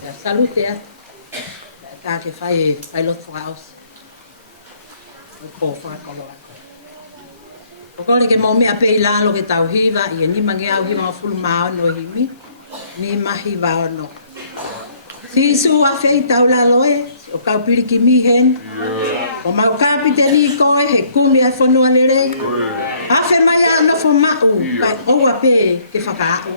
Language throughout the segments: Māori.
Salute atu. Tā ke whai lotu whakaosi. Ko whakakolo atu. O kore ke mau mea pei lalo ke tau hiva, i ni mangi au hiva ngā fulu mao no himi, ni mahi wao no. Si su a whei tau lalo e, o kau piri ki mihen, o mau kāpite ni koe, he kumi ai whanua lere, a whe mai a nofo mau, kai oua pē ke whakaako.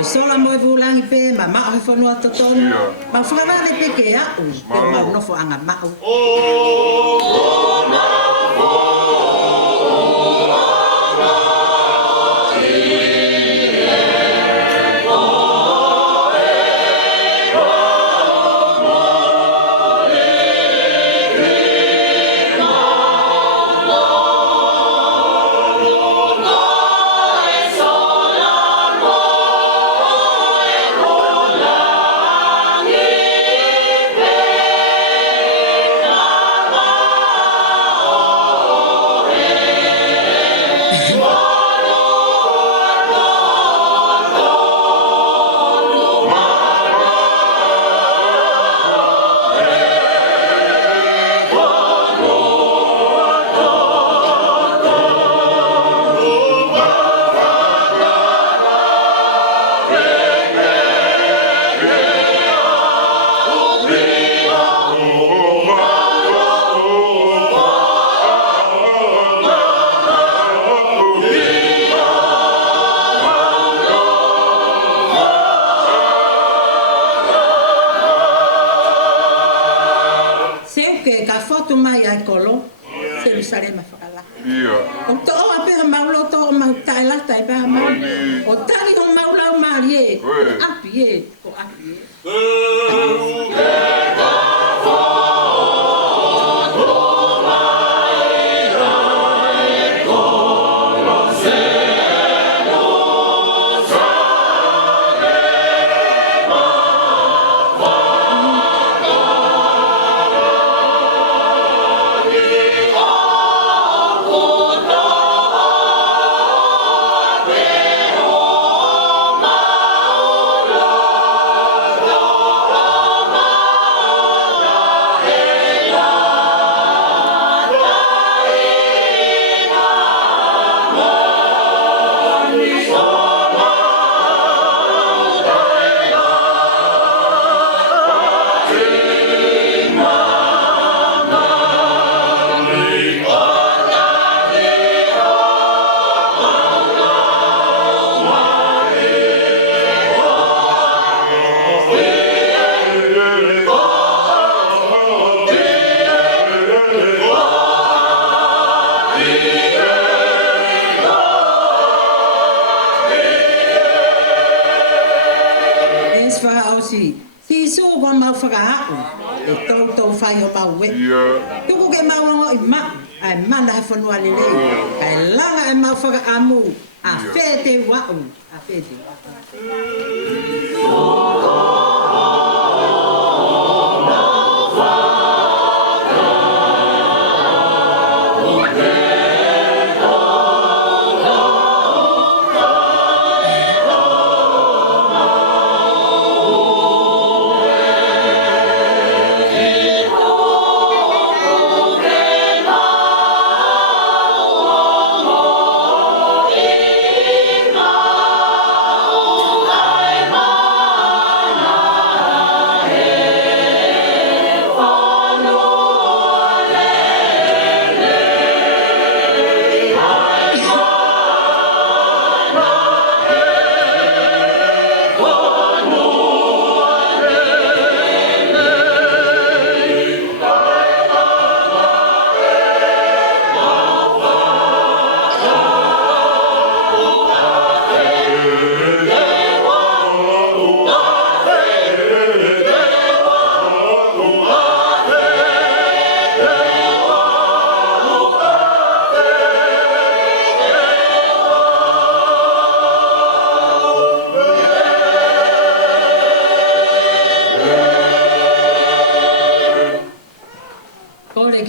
O sola mo e vulangi pe ma ma o whanua totonu. Ma whakawale peke au, e mau nofo anga mau. Jerusalem whakala. O toa pēha maulo toa mau tae lata I pēha mau. O tani o maulau maari e, ko api e, ko api e. Tuku ke maulongo I ma, ai mana he whanua lele, kai langa e mau whaka amu, a whete wau, a whete wau.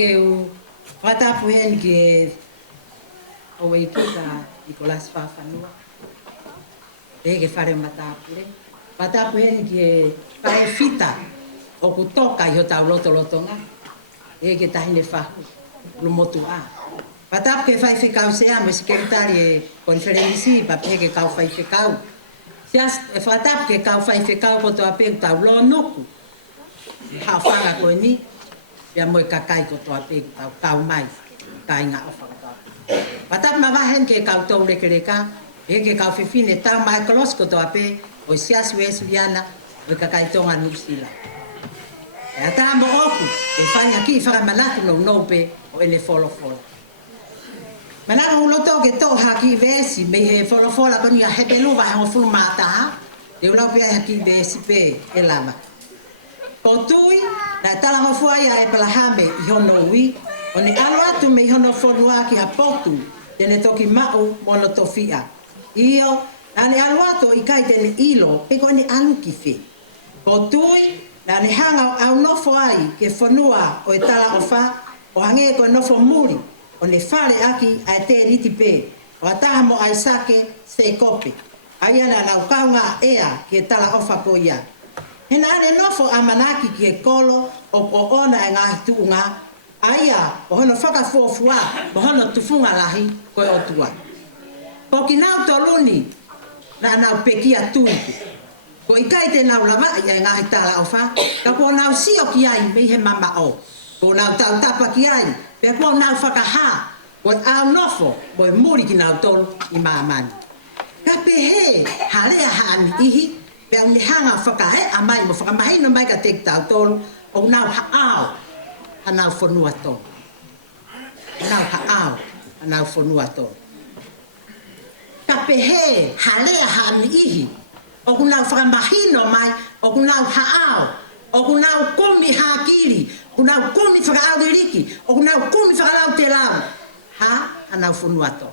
ke u whatapu hen ke o e kita Nicolas Fafanua. E ke whare matapu le. Whatapu hen ke whae fita o ku toka i ho tau loto-lotonga. E ke tahine whahu lumotu a. Whatapu ke whae whikau se a me sekeritari e konferensi pa pe ke kau whae whikau. Sias e whatapu ke kau whae whikau ko toa pe tau lo nuku. Ha whanga koe ni. Pia moe kakai ko toa pe tau mai. Kai ngā ofa ko toa. Whatapu ma wahen ke kau tau reke reka. E ke kau whiwhine tau mai kolos ko toa pe. O sias Wesleyana o kakai tonga nusila. E ata mo oku. E whanga ki whakamanatu no pe o ene wholofola. Mananga uloto ke to haki vesi me he wholofola koni a hepeluwa he ngofunu mātaha. E ulau pe haki vesi pe e lama. Ko tui, na tala hofua ia e palahame i hono ui, o ne alo atu me i hono whonua ki a potu, tene toki mau mono tofia. Io, na ne alo atu i kai tene ilo, pe ko ne alu ki whi. Ko tui, na ne hanga au nofo ai ke whonua o e tala o wha, o hange ko nofo muri, o ne whare aki a te niti pe, o a taha mo ai sake se kope. Aiana na ukaunga ea ki e tala o wha po ia. Hena ane nofo amanaki ki e kolo o ona e ngahi tuunga. Aia, o hono whakafuofua, o hono tufunga lahi koe o tua. Ko ki nau toluni, na nau pekia tuiku. Ko ikai te nau lava i e ngahi tala o wha, ka ko nau sio ki ai me he mama o. Ko nau tau tapa ki ai, pe ko nau whakaha, ko au nofo, mo e muri ki nau tolu i maamani. Ka pe he, halea haani ihi, pea ni hanga whakahe a mai mo whakamahino mai ka te tau tolu o nau haao a nau whanua tolu. Nau haao a nau whanua tolu. Ka pehe halea haani ihi o nau whakamahino mai o nau haao o nau kumi hakiri o nau kumi whakaauriki o nau kumi whakarau te lau ha a nau whanua tolu.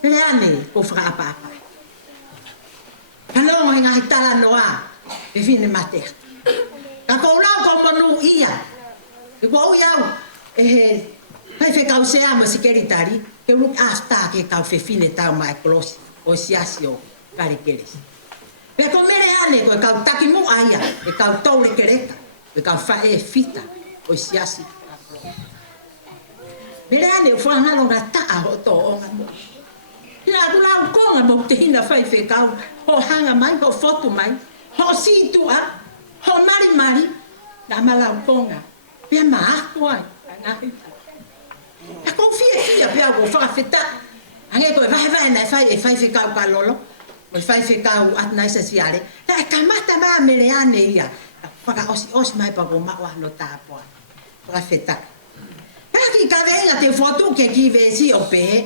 Pele ane o whakaapa-apa. Kanongo he ngahi tala noa, e whine matea. Ka kou nao kou manu ia, e kou iau, e he, hei whekau sea ma sikeritari, ke uruk afta ke kau whine tau mai kolosi, o siasi o karikeres. Pe kou mere ane, ko e kau takimu aia, e kau taure kereka, e kau whae fita, o siasi. Mere ane, o whangalo ngā taa ho tō o ngā mo. Hina lau konga mo te hina whai whekau, ho hanga mai, ho fotu mai, ho situa, ho mari, na malau konga. Pia maako ai, ngā hita. A kou fia pia ko whakawheta. Ange koe vahe na e whai whekau ka lolo, o e whai whekau atnai sa siare. Na e kamata maa mere ane ia, whaka osi mai pa ko maua no tāpoa. Whakawheta. Paki ka veinga te fotu ke ki vesi o pe,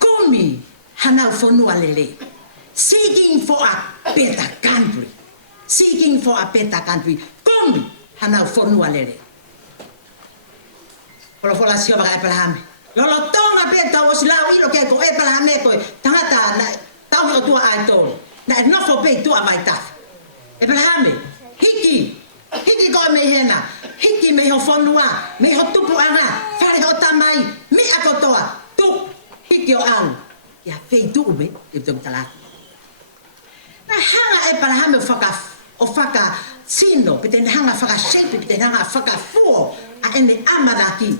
Kumi hanau whanua lele. Seeking for a better country. Seeking for a better country. Kumi hanau whanua lele. Polofola sio baka e palahame. Lolo tonga peta o silau ilo ke ko e palahame koe. Tangata na tau o tua ai tolu. Na e nofo pe tua mai tafa. E palahame. Hiki koe me hena. Hiki me ho whanua. Me ho tupu anga. Whare ho tamai. Me akotoa. Tuk. Hiki o au, ia whei tuu me, e tō talaki. Na hanga e palahame o whaka sino, pe tēne hanga whaka shape, pe tēne hanga whaka fuo, a ene amanaki.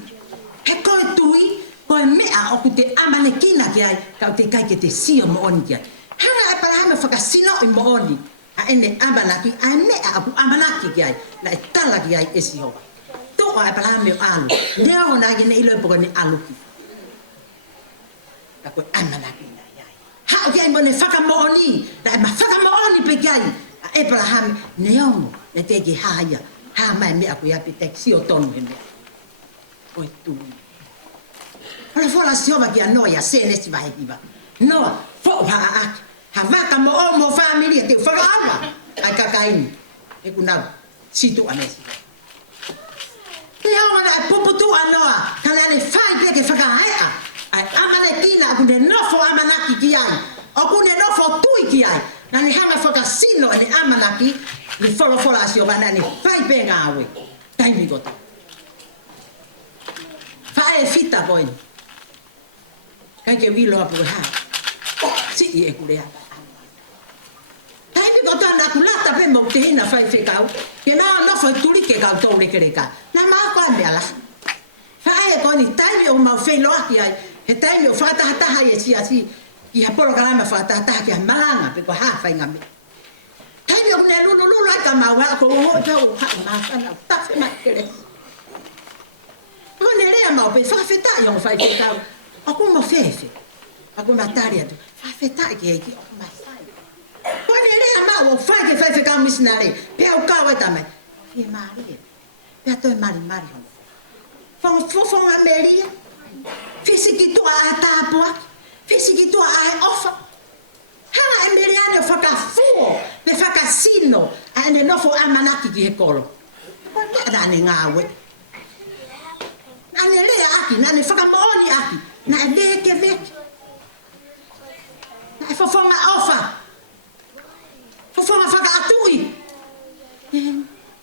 He koe tui, koe mea o ku te amane kina ki ai, ka o te kai ke te sio mo oni ki ai. Hanga e palahame whaka sino i mo oni, a ene amanaki, a mea o ku amanaki ki ai, na e tala ki ai e si hoa. Tō e palahame o alu, neo na ki ne ilo e poko ne alu ki. Ka koe amanaki na iai. Hao ki ai mo ne whakamooni, na e ma whakamooni pe ki ai, a e palahame, neongo, ne te ki haia, ha mai mea koe api tek si o tonu he mea. Oi tūni. Ola fola sioma ki a noia, se nesi vahe kiwa. Noa, fo haa aki, ha waka mo o mo familia, te whakaawa, ai kakaini, e kunau, situ anesi. Neongo na e puputu anoa, kana ne whai peke whakahaea, ai amane kina aku ne nofo amanaki ki ai. Aku ne nofo tui ki ai. Na ni hanga whakasino e ne amanaki ni wholofola asio wana ni whai pe ngāwe. Taimi kota. Fae fita koin. Kai ke wilo apu ha. Si e kulea. Tai bi ko tana kulata pe mo te hina fai fekau. Ke na no foi tuli ke kau tole kereka. Na ma ko me ala. Fae ko ni tai o ma fe lo aki ai. He tai o fata hata hai si asi. I ha polo kala ma fata hata ki malanga pe ko ha fai ngame. Tai bi o ne lu ai ka ma wa ko ho ta o ha ma sana ta fe ma kere. Ko ne rea ma pe fa feta yo fai fekau. Aku mo fefe. Aku mataria tu. Fa feta ki ki o ma sai. Ko ne rea ma o fai ke fai fekau misnare. Pe o ka wa ta me. Fi mari. Pe to mari. Fong Ameria. Fisiki tu a tapua. Fisiki tu a ofa. Hanga Ameriano whakafuo. Me whakasino. Ane nofo amanaki ki he kolo. Ko ne ane ngawe. Ane lea aki. Ane whakamooni aki. Na e leke veki. Na e fofonga ofa. Fofonga whakaatui.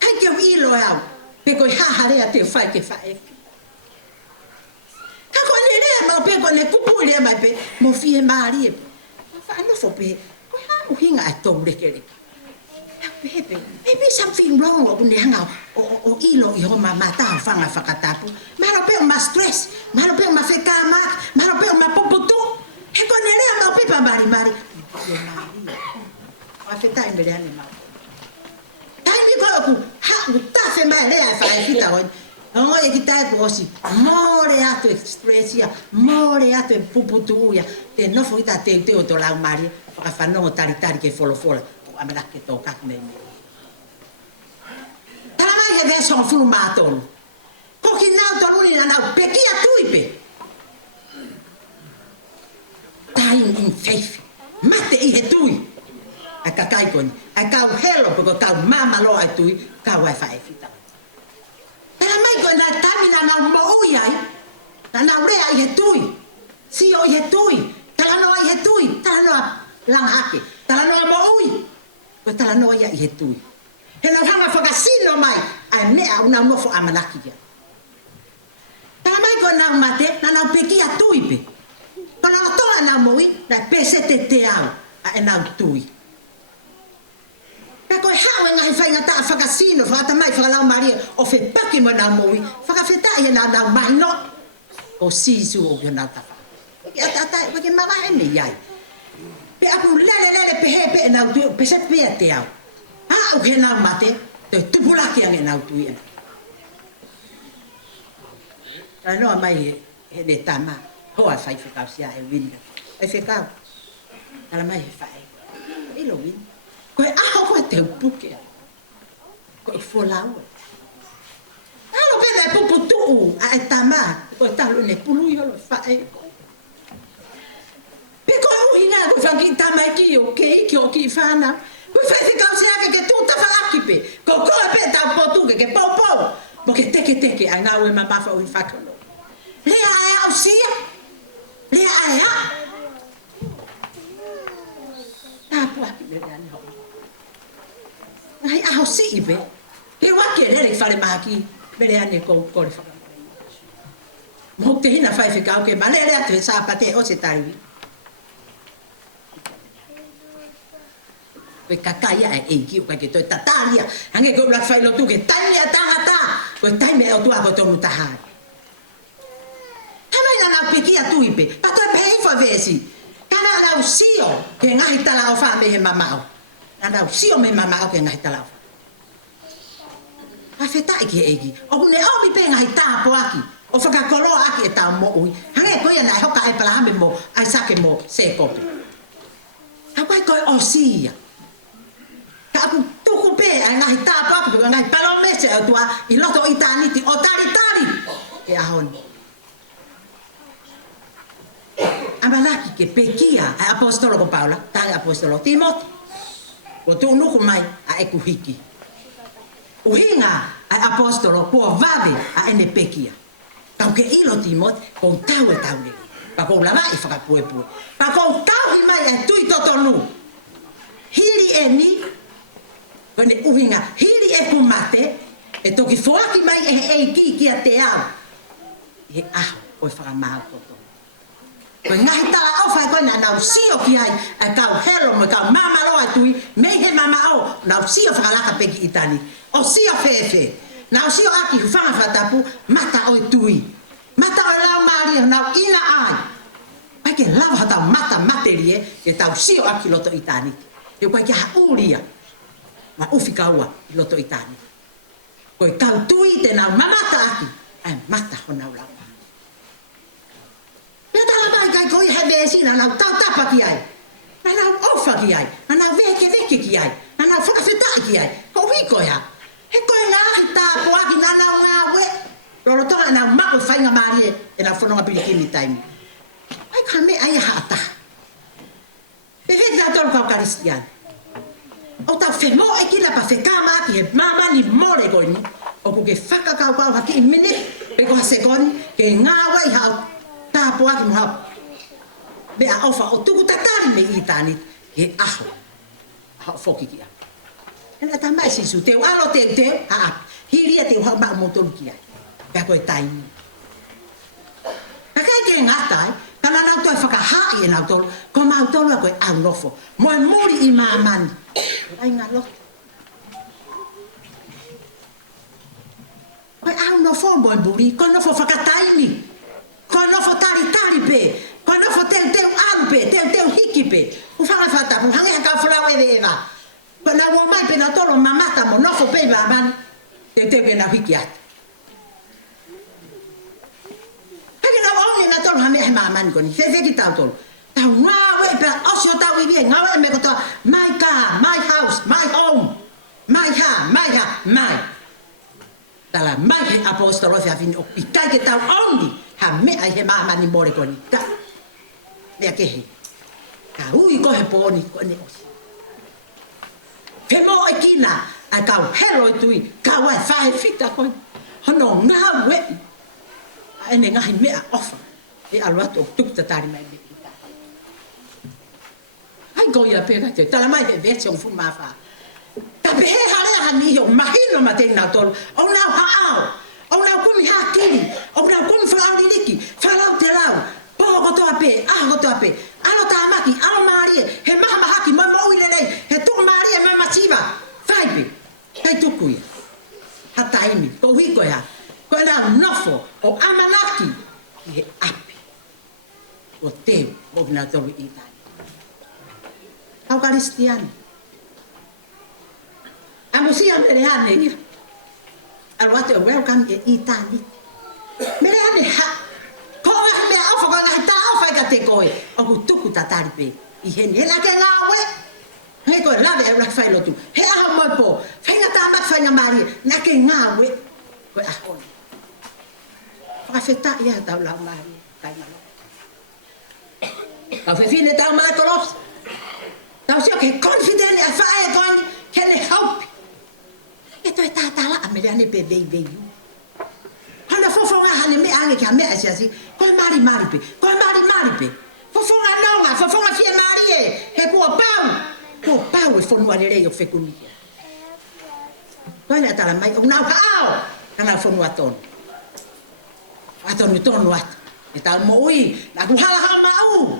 Hai ke ilo au. Pe koi haharea te whai ke whaefi. Kako ne rea mau pe ko ne kupu rea mai pe. Mo fie maari e pe. Whaanofo pe. Koi ha uhinga e tau rekereke. Maybe something wrong o ne hanga o ilo I ho mata fanga whakatapu. Maro pe o ma stress. Maro pe o ma whekama. Maro pe o ma popotu. He ko ne rea mau pe pa mari. Wa whetai me rea ne mau. Taimi ko oku ha utafe mai rea whae fita hoi. Ongo e ki tae ko osi. More ato e stressia. More ato e puputu uia. Te nofo ita te o to lau mari. Whakawhanongo tari ke folofola. Amanake tō kaku me me. Taramai he vea son fulu mātonu. Koki nau tonuni na nau pekia tuipe. Time in faith. Mate I he tui. Ai ka kaikoni. Ai kau helo poko kau mamalo ai tui. Kau ai whae fita. Taramai koe na tami na nau mo ui ai. Na nau rea I he tui. Sio I he tui. Talanoa I he tui. Talanoa langhake. Talanoa mo ui. Ko tala noa ia I he tui. He nau hanga whakasino mai, ai mea unau nofo amanaki ia. Tala mai ko nau mate, na nau peki a tui pe. Ko nau toa nau moi, na pese te au, a e nau tui. Na koe hao e ngahi whainga taa whakasino, whakata mai whakalau maria, o whe paki mo nau moi, whakawheta ia nau mahino, o sisu o kia nau tawa. Wake mawa e me iai. Pe aku lele pe he pe nau tu pe se pe te au. Ah o he nau mate te tupulaki ange nau tu ia. No mai he de tama. Ho a fai fe kausia e win. E fe kau. Ala mai he fai. E lo win. Ko e aho ko te puke. Ko e folau. Alo pe de pupu tu a e tama. Ko talo ne pulu yo lo fai. Peko uhinga ko fangi tamai ki o ke o ki fana. Ko fai ka se ke tu ta fa akipe. Ko pe ta potu ke popo. Porque teke ai na o mama fa o fakolo. Le ai au sia. Le ai ha. Ta po aki le gan ho. Ai au si ibe. He wa ke le fa le maki. Bele ane ko le fa. Mo te hina fai ka ke manere atu sa pate o se tari. Koe kakaia e eiki o kai ke toi tataria. Hange koe la whailo tu ke taimi a tangata. Koe taimi e o tua ko tonu tahari. Tamai na nau peki a tuipe. Pa toi pe hei whawesi. Kana nau sio ke ngahi tala o wha me he mamao. Na nau sio me mamao ke ngahi tala o wha. A whetai ki eiki. O kune au mi pe ngahi tāpo aki. O whakakoloa aki e tau mo ui. Hange koe ana e hoka e palahame mo. Ai sake mo se kope. Hawai koe o sia. Aku tuku pe ai ngahi tāpo aku pe ngahi palomese o tua I loto I tāniti o tari e ahon. Amanaki ke pekia ai apostolo ko Paula, tai apostolo Timoti. Ko tu nuku mai a eku hiki. Uhinga ai apostolo ko vave a ene pekia. Kau ke ilo Timoti ko tau e tau le. Pa ko lava I whakapuepue. Pa ko tau I mai ai tui totonu. Hili e ni Kone uhinga hiri e kumate, e toki whoaki mai e ki a te au. he aho o whakamau toto. Koe ngahi tala au whai koe na nau sio ki ai, ai kau helo mo kau mamaro ai tui, mei he mamao, nau sio whakalaka peki i tani, o sio fefe, nau sio aki hufanga whatapu, mata oi tui, mata oi lau maari nau ina ai, ai ke lava tau mata materie, e tau sio aki loto i tani, e koe kia hauria, ma ufi kaua i loto i tani. Koe kau tui te nau mamata aki, ai mata ho nau lau. Pea tala mai kai koi he besi na nau tau tapa ki ai. Na nau ofa ki ai. Na nau veke ki ai. Na nau whakawhetai ki ai. Ko hui koe ha. He koe ngā ki tāpo aki na nau ngā we. Roro tonga nau mako whainga maari e nau whanonga pilikini taimi. Ai ka me ai ha ata. Pe veki nā tolu kau karistian. O tau whemo e kina pa whekama aki he mamani more koe ni. O ku ke whakakau kau haki i mini. Pe ko ha sekoni ke ngā wai hau. Tāpo aki mohau. Mea ofa o tuku tatari me i tāni. He aho. Aho whoki ki ai. Hena tā mai sisu. Teo alo teo. Haa. Hiria teo hau mao motolu ki ai. Pea koe taimi. Kakai ke ngatai. Kana nau toi whakahai e nau tolu. Ko mau tolu a koe au nofo. Moe muri i maamani. Ai ngā loto. Koe au nofo moe muri. Koe nofo whakataimi. Koe nofo tari pe, koe nofo teu alu pe, teu hiki pe. Ufanga whatapu, hangi haka whalau ewe ewa. Koe nau o mai pe na tolo mamata mo nofo pe wāmani, teu ke nau hiki atu. Heki nau aungi na tolo hame he mamani koni, wheweki tau tolo. Tau ngā we pe osio tau i vie, ngā we me kotoa, my car, my house, my home, my ha, my. Tala mai he apostolo fe afini o pikai ke tau aungi. Ha mea he mamani more koni ka. Mea kehe. Ka ui kohe pōni kone osi. Whemo e kina a kau hero i tui. Ka wai whahe whita koni. Hono ngā we. A ene ngahi mea ofa. E aluatu o tukutatari mai me kita. Hai goi a pēka te. Tala mai he vetse on fu mawha. Ka pehe harea hani o mahino ma te ngā tolu. O nau haao. O nau kumi hakiri. O nau kumi whakauri niki. Whalau te lau. Pōho kotoa pe. Aha kotoa pe. Ano tā maki. Ano maarie. He maha mahaki. Moi mo uire nei. He tuku maarie. Moi machiva. Whaipe. Hei tuku ia. Hata imi. Ko hiko ia. Koe nau nofo. O amanaki. Ki he api. O teo. O nau tolu i tai. Kau karistiani. Amusia mere hane ia. Alwate o welcome e i tāni. Mere hane ha. Ko ngahi mea ofa, ko ngahi tā ofa i ka te koe. O ku tuku tatari pe. I hene, he lake ngā we. He koe lawe e rai whai lotu. He aho moi po. Whainga tāmat whainga maari. Lake ngā we. Koe aho ni. Whakawheta ia tau lau maari. Kai malo. Kau whewhine tau maa kolos. Tau sio ke confident a whae koe kene haupi. E toi tātala a mele ane pe vei. Hana fofonga hane me ange kia mea siasi. Koe mari pe. Koe mari pe. Fofonga nonga, fofonga fie mari e. He kua pau. Kua pau e fonua le rei o whekuni. Koe le atala mai. O nau haao. Kana fonua tonu. Atonu tonu atu. E tau mo ui. Na kuhala hao mau.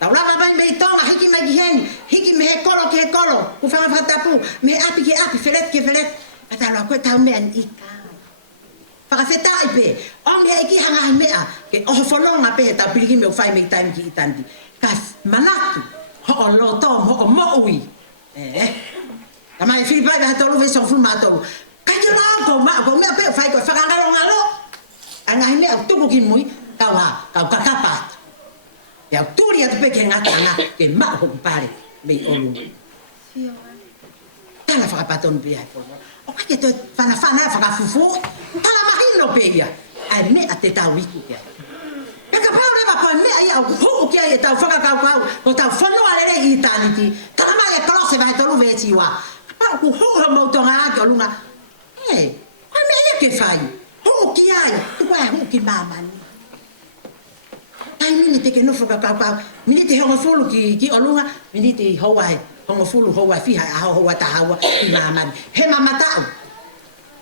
Tau lava mai me tonga. Hiki mai ki heni. Hiki me he kolo ki he kolo. Kufanga whatapu. Me api ki api. Felet ki felet. Atalo koe tau mea ni ika. Whakawhetai pe. Ongi e ki hangahi mea. Ke oho whanonga pe he tau piriki me o whai me taimi ki itandi. Ka manatu. Ho o lotom, ho o moui. Ka mai whiripai me ha tolu ve son fulma tolu. Ka ki rao ko maa ko mea pe o whai koe whakangaro ngalo. Angahi mea o tuku ki mui. Kau ha, kau kakapatu. Ia turi atu pe ke ngatanga. Ke maa hoku pare. Mei olunga. Tala whakapatonu pe hai pono. O kai ke toi whana whakafufu, tala mahino pe ia. Ai mea te tau iku kia. E ka pau rewa koe mea ia o huu kia e tau whakakaukau, o tau whanua lere i tāniti. Tala mai e kolose vai tolu veti wa. Ka pau ku huu ho mautonga ake o lunga. Hei, koe mea ia ke whai. Huu kia ai, tu koe huu ki mamani. Tai mini te ke nofo kakaukau, mini te hongo fulu ki o lunga, mini te hauai. Hongo fulu hoa fiha aho hoa tahawa i mamani. He mamatau.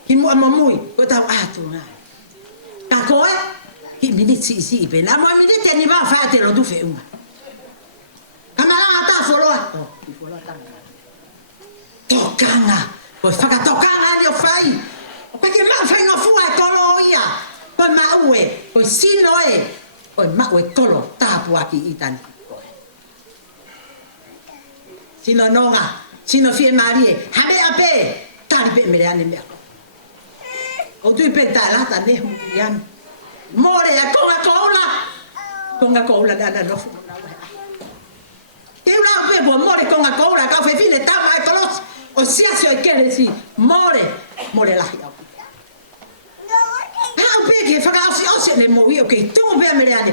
Hi mua mamui. Ko tau atu ngā. Ka koe, Ki miniti si pe na mo miniti ni va fa te lo tu fe uma. Kamala ta folo ato. Ki folo ta. Tokanga. Ko faka tokanga ni o fai. O pe ke ma fai no fu e tolo ia. Ko ma ue, ko sino e. Ko ma ue tolo tapu aki itan. Sino nonga, sino fie marie. Habe ape. Tali pe me ane me. O tu pe ta la ta ne hu yan. More a konga kola da no fu na wa. Ke una pe bo more konga kola ka fe fine ta ma kolos. O sia se o kere si more la ya. Ha pe ke fa ka si o se le mo io ke tu be ameriane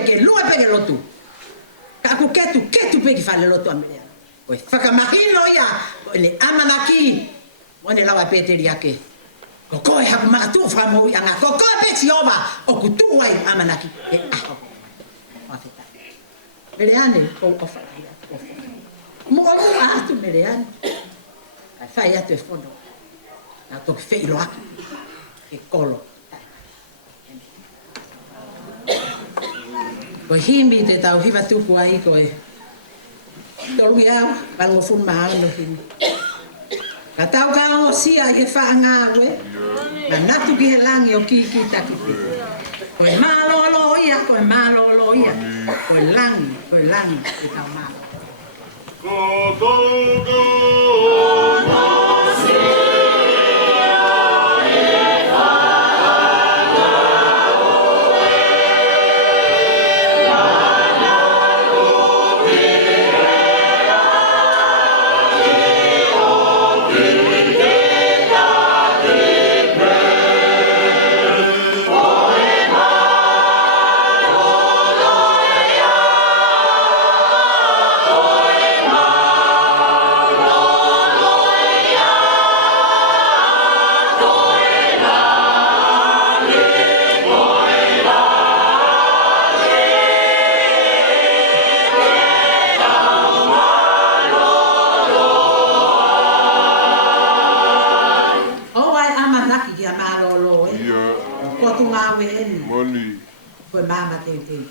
ke lu pe ke lotu. Ka ku ke tu pe ke fa le lotu ameriane. O fa ka mahino ya le amanaki. One la wa pe te ria ke. Ko e hak ma tu fra mo anga ko pe si oba o ku tu ai amanaki e aho ma feta meleane ko ofa mo a tu meleane ai fai atu e fondo na to fe lo aki e kolo ko himi te tau hiva tu ko ai ko e to luia pa ngo fun ma no hin ka tau ka o sia e fa nga we na natu ki langi o ki taki ko e malo ia ko e langi e tau malo Foi mama tem.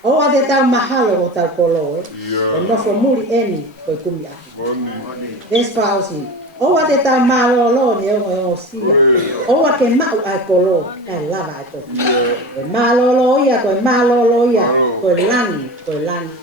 O ate tau mahalo o tau kolo e nofo muri eni koi kumi aki. Des pausi. O ate tau malolo ni o sia. O ake mau ai kolo kai lava ai kofi. E malolo ia koi langi tau malo.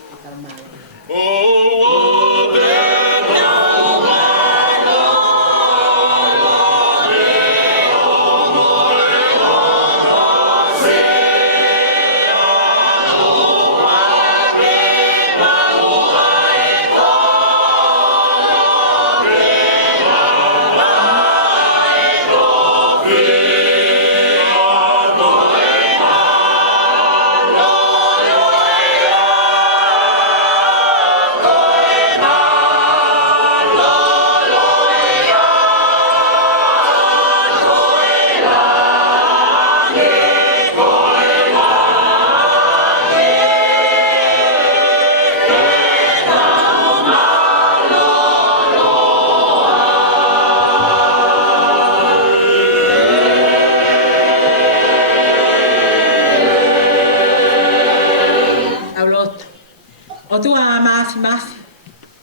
O tu a mafi.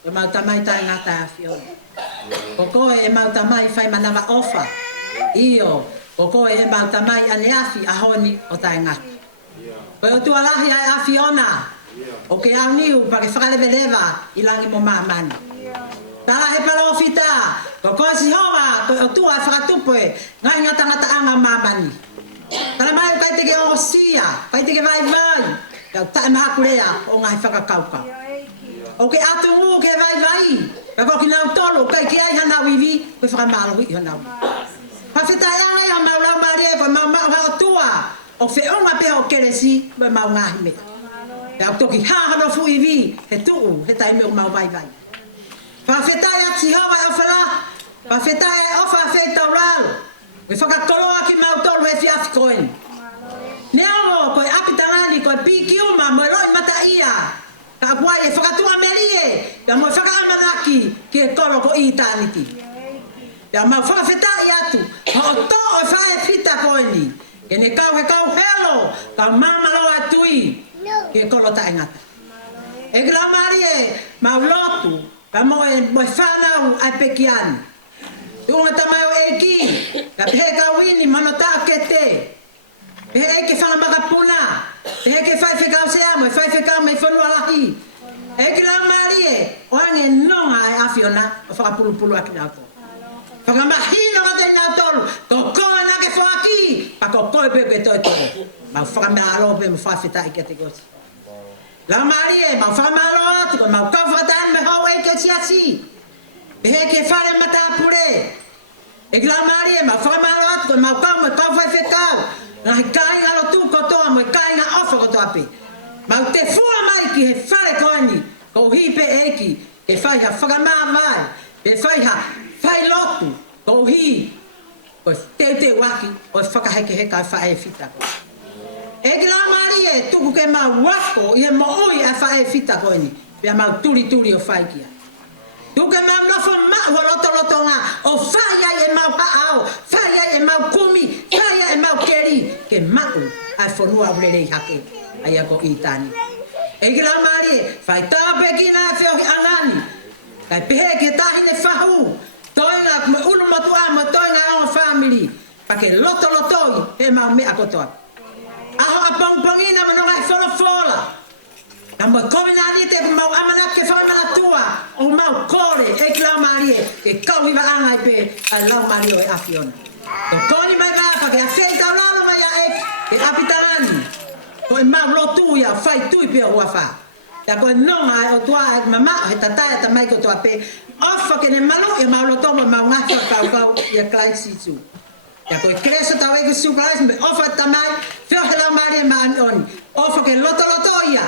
O mau tamai ta ngata afio. O koe e mau tamai fai manawa ofa. Io. O koe e mau tamai ane afi a honi o ta ngata. Koe o tualahi ai a Fiona. O ke au niu pa ke whakalewelewa i langi mo maamani. Tala he palo fita. Ko koe si hoa, koe o tua whakatupoe. Ngai ngata ngata anga maamani. Tala mai o kai teke o sia, kai teke vai vai. Kau tae maha kurea o ngai whakakaukau. O ke atu uu ke vai vai. Ka ko ki nau tolu, kai ki ai hanau iwi, koe whakamalo i hanau. Pa fita e angai o maulau marie, koe mau hao tua. O whionga pe o keresi, koe mau ngahi me. Te au toki hahano fu iwi, he tuu, he taime o mau vai vai. Pa fita e ati hawa e ofala, pa fita e ofa fei tau rau. Koe whakakoloa ki mau tolu e fiafi koen. Neongo, koe apitalani, koe pikiuma, moe roi mata ia. Ka apuai e whakatua merie, ka moe whakaamanaki ki e kolo ko i tāniti. Ka mau whakawhetai atu, ha o to o whae fita koeni. Ke ne kau he kau helo, ka mamalo atui, ki e kolo ta engata. E grau marie, mau lotu, ka moe whanau ai pekiani. Tunga tamau e ki, ka pehe ka wini manota ke te. Pehe e ke whanamaka puna, pehe ke whaifekau se amo, e whaifekau mai whanua lahi. E ki lau marie, o ange nonga e awhiona, o whakapulupulu aki nau tolu. Whakamahino ngate nau tolu, ko koe na ke whaki, pa ko koe pe ke toi tolu. Mau whakamahalo pe mo whawhita i ke te kosi. Lau marie, mau whakamahalo atu, ko mau kau whakatani me hau e ke siasi. Pehe ke whare mata pure. E ki lau marie, mau whakamahalo atu, ko mau kau me kau whaifekau. Nga he kāinga lo tū kotoa mo e kāinga ofa kotoa pe. Mau te fua mai ki he whare koani, ko hi pe eiki, ke whai ha whakamaa mai, pe whai ha whai lotu, ko hi, ko te waki, o e whakaheke he kai whae fita ko. E ki la marie, tuku ke mau wako, i he mo oi a whae fita koani, pe a mau turi o whai kia. Tuke mau nofo mahu loto ngā, o whai ai e mau haao, whai ai e mau kumi, whai ai e mau keri, ke maku ai whanua urerei hake, ai ako i tāni. E ki la marie, whai tāpe ki nā e whiohi angani, kai pehe ke tahine whahu, toinga me ulu motu a mo toinga o family, pa ke lotoi, he mau mea kotoa. Aho a pongpongina manonga e fola. Ka mo komina ni te mau amana ke whana atua, o mau kore, e ki lau marie, ke kauhiwa angai pe, ai lau mario e awhiona. Ko koni mai ngā pa ke a whei tau lalo mai a e, ke apitalani, ko e mau lotu ia, whai tui pe o wha. Ya ko nonga e o tua e mama, he tatai ta mai kotoa pe, ofa ke ne malu, e mau lotomo, mau ngātua kau, ia klai situ. Ya ko e kresa tau eke superais, me ofa tamai, whio he lau marie ma ani, ofa ke loto ia,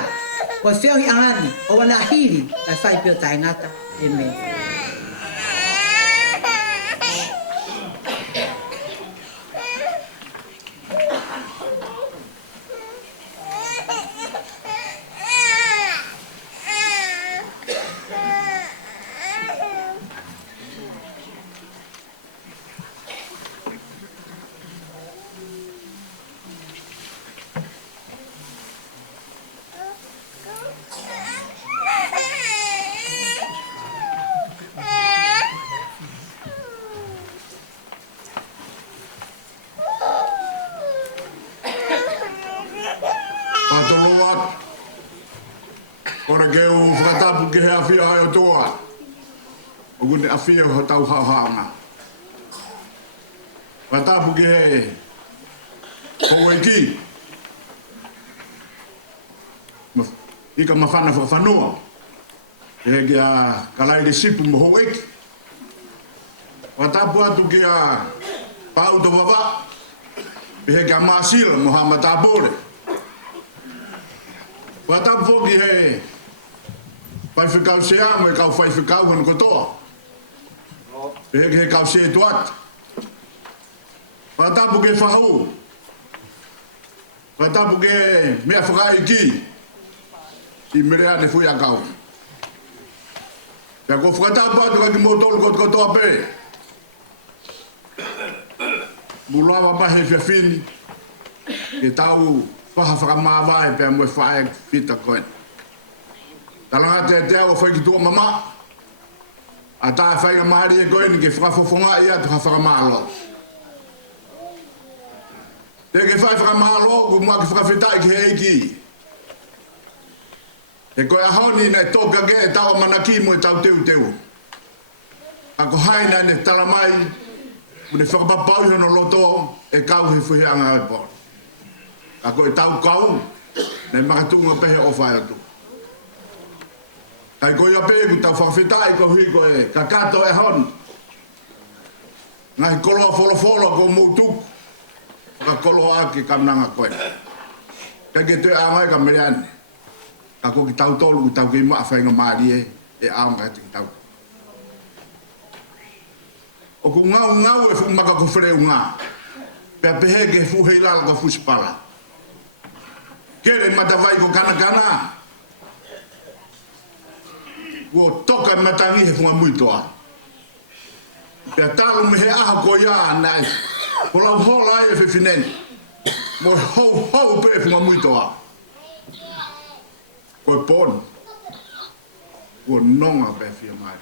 ko whiohi angani, o wana hiri, kai whai pio tai ngata, e me. Ora ke o whakatapu ke he awhia hai o toa. O kune awhia ho tau hauhaanga. Whakatapu ke he haueki. Ika mawhana whakawhanua. He ke a kalai de sipu mo haueki. Whakatapu atu ke a pau to wawa. He ke a maasila mo hamatabore. Whakatapu fo ki he pai whikau se amo e kau whai whikau hanu kotoa. Pehe ke he kau se tu at. Whatapu ke whahu. Whatapu ke mea whakai ki. I merea ne fui a kau. Pea ko whatapu atu kaki motolu kotoa pe. Mulawa mahe whiawhini. Ke tau whaha whakamawai pea moe whae fita koen. Talanga te te o whai ki tua mama. A tā whai a mahari e koe ni ke whakafofonga i atu ha whakamalo. Te ke whai whakamalo ku mua ki whakawhitai ki he eiki. E koe ahoni nei toka ge e tau manaki mo e tau teu teu. Ako haina ne talamai, mune whakapapau hono loto e kau he fuhi anga e pō. Ako e tau kau, nei makatunga pehe o whai atu. Kai koe ape ku tau whakawhitai ko hui koe kakato e hon. Ngai koloa wholofolo ko moutuku. Ka koloa ki kamnanga koe. Kai ke tue angai ka meleane. Ako ki tau tolu ki tau ki maa whainga maari e aonga ki tau. O ku ngau e fu maka ko whreu ngā. Pea pehe ke fu heilala ko fuspala. Kere matawai ko kana. Ko toka matangi he funga muitoa. Pea talu me he aha ko ia nai. Ko lau hola e whiwhineni. Mo hou pe funga muitoa. Ko pon. Ko nonga pe fia mai.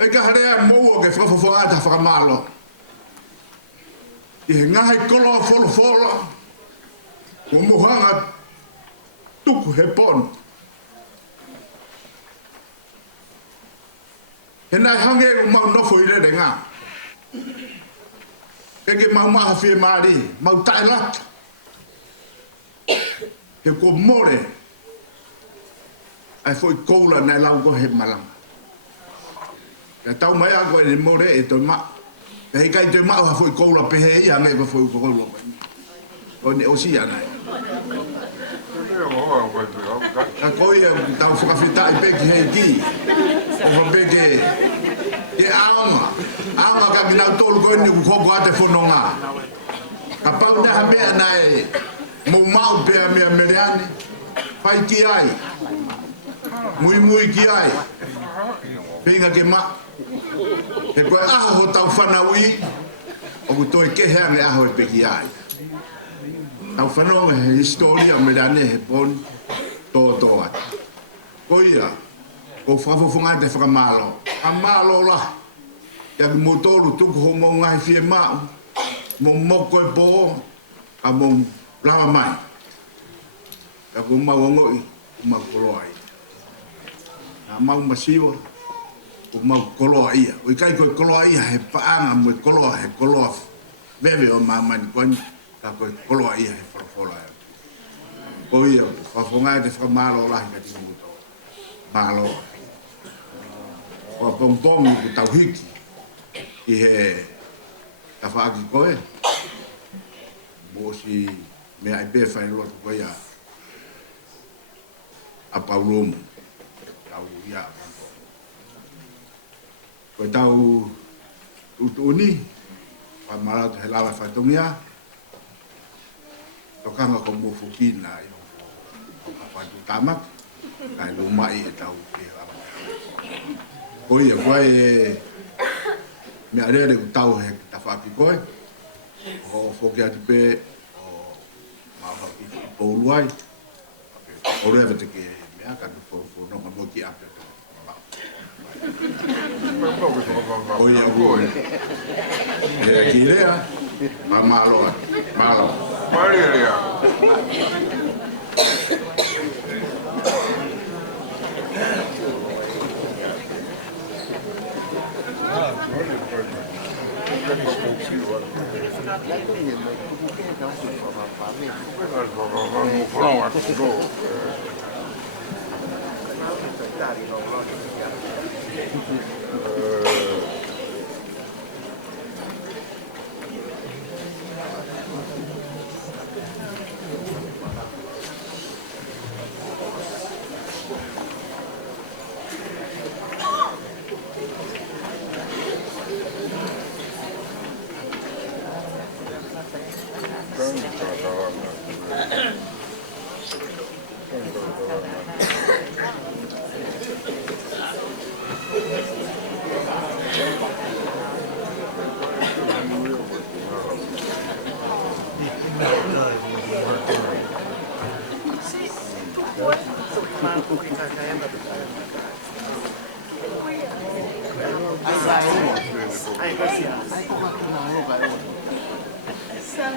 E ka harea moua ke whakawhawhanga ta whakamalo. I he ngahe koloa wholo. Ko muhanga tuku he pon. He nai hange u mau nofo i rere ngā. Ke mau maha whie maari, mau tae lata. He ko more. Ai foi koula nai lau ko he malanga. Ka tau mai a koe ne more e toi ma. Ka hei kai toi ma ha foi koula pehe ia me ko foi koula. Ko ne osi anai. Ka koe tau whakawhitai peki hei ki. O peke e aonga ka ginau tolu koe ni ku koko ate whanonga. Ka pau neha mea nai mou mau pea mea mereane. Pai ki ai. Mui ki ai. Pinga ke ma. E koe aho ho tau whanaui. O ku toi kehea me aho e peki ai. Tau whanonga he historia mereane he pon tō atu. Koia. Ko whawhawhunga te whakamalo. A malo la. Ia ki motoru tuku ho mō ngai whie mau. Mō moko e pō. A mō lawa mai. Ia ko mau ongoi. Ko mau koloa ia. A mau masiwa. Ko mau koloa ia. O ikai koe koloa ia he paanga mo e koloa he koloa. Bebe o mamani koe. Ka koe koloa ia he whalafola ia. Ko ia. Whawhunga te whakamalo la. Ia ki motoru. Malo. O pong ku tau hiki i he tawhaaki koe. Mo si mea i pe whai loto koe a paulomu. Tau ia a pangko. Koe tau utuuni, whamaratu he lala whaitongia. Tokanga ko mo fukina i a patu tamak. Kai lumai e tau ke lala. Koe koe mea rere ku tau he tawhaki koe. O whoke atu pe o maha i pōluai. O rewa te ke mea ka tu whononga mo ki ape. Koe a koe. Rea ki rea. Ma maloa. Maloa. Mari rea. Sa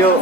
Io